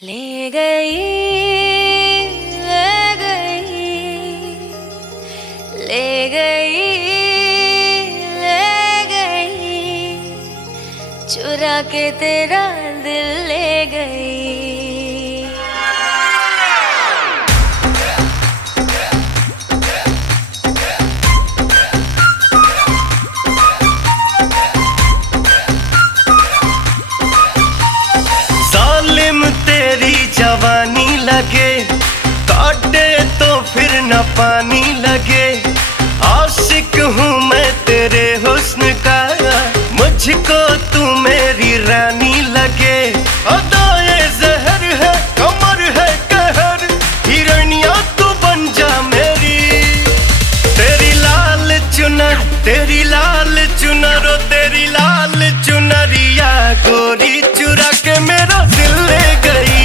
ले गई, ले गई, ले गई, ले गई, चुरा के तेरा दिल ले गई। तेरी जवानी लगे काटे तो फिर न पानी लगे। आशिक हूँ मैं तेरे हुस्न का, मुझको तू मेरी रानी लगे। अदाए जहर है कमर है कहर, हिरनिया तू बन जा मेरी। तेरी लाल चुनर, तेरी लाल चुनर, ओ तेरी लाल चुनरिया गोरी चुरा के मेरा दिल ले गई।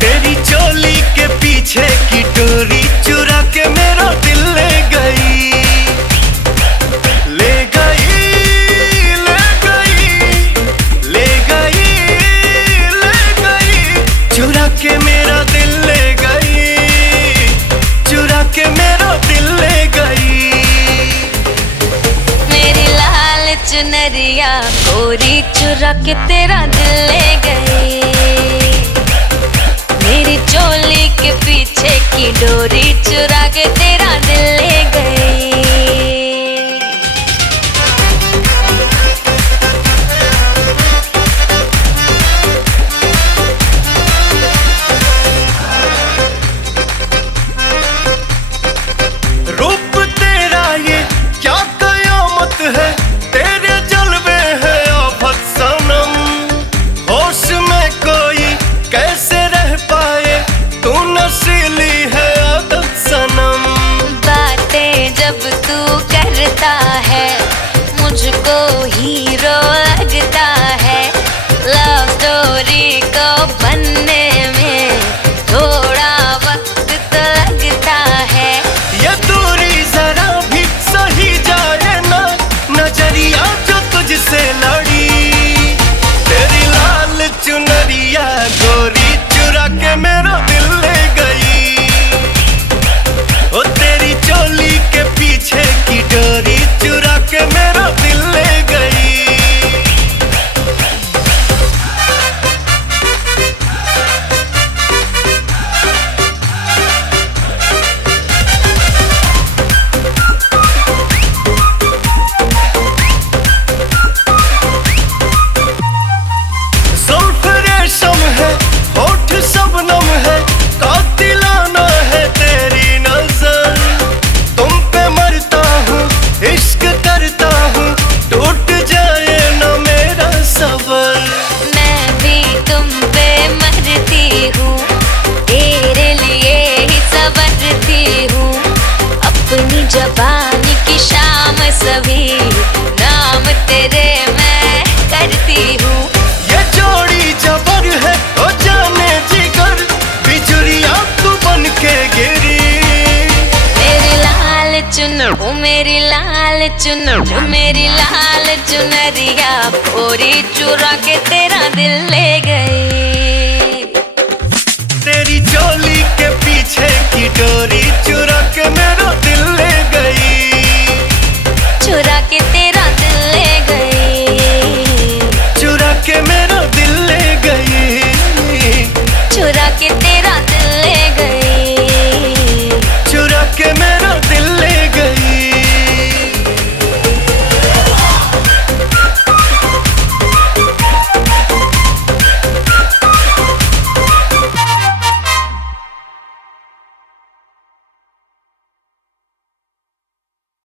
तेरी चोली के पीछे की डोरी चुरा के मेरा दिल ले गई। ले गई, ले गई, ले गई, ले गई, चुरा के मेरा दिल ले गई, चुरा के मेरा दिल ले गई। मेरी लाल चुनरिया गोरी चुरा के तेरा दिल ले गई। मेरी चोली के पीछे की डोरी चुरा के तेरा दिल ले गई। रूप तेरा ये क्या कयामत है, तेरे जलवे है आफत सनम। होश में कोई कैसे रह पाए, तू नशीली है आदत सनम। बातें जब तू करता है मुझको हीरो लगता है। लव स्टोरी को बनने में थोड़ा वक्त तो लगता है। ये दूरी जरा भी सही जाए ना, नजरिया जो तुझसे लड़ी। तेरी लाल चुनरिया गोरी चुरा के मेरा दिल ले गई। ओ तेरी चोली के पीछे की डोरी चुरा के मेरा दिल ले गई। जुल्फ रेशम है, होठ शबनम है, कातिलाना है तेरी नजर। तुम पे मरता हूँ, इश्क करता हूँ, टूट जाए न मेरा सबर। मैं भी तुम पे मरती हूँ, तेरे लिए ही संवरती हूँ। अपनी जबानी की शाम सभी नाम तेरे मैं करती हूँ। ये जोड़ी जबर है ओ जाने जिगर, बिजुरिया तू बन के गिरी। मेरी लाल चुनर, ओ मेरी लाल चुनर, ओ मेरी लाल चुनरिया गोरी चुरा के तेरा दिल ले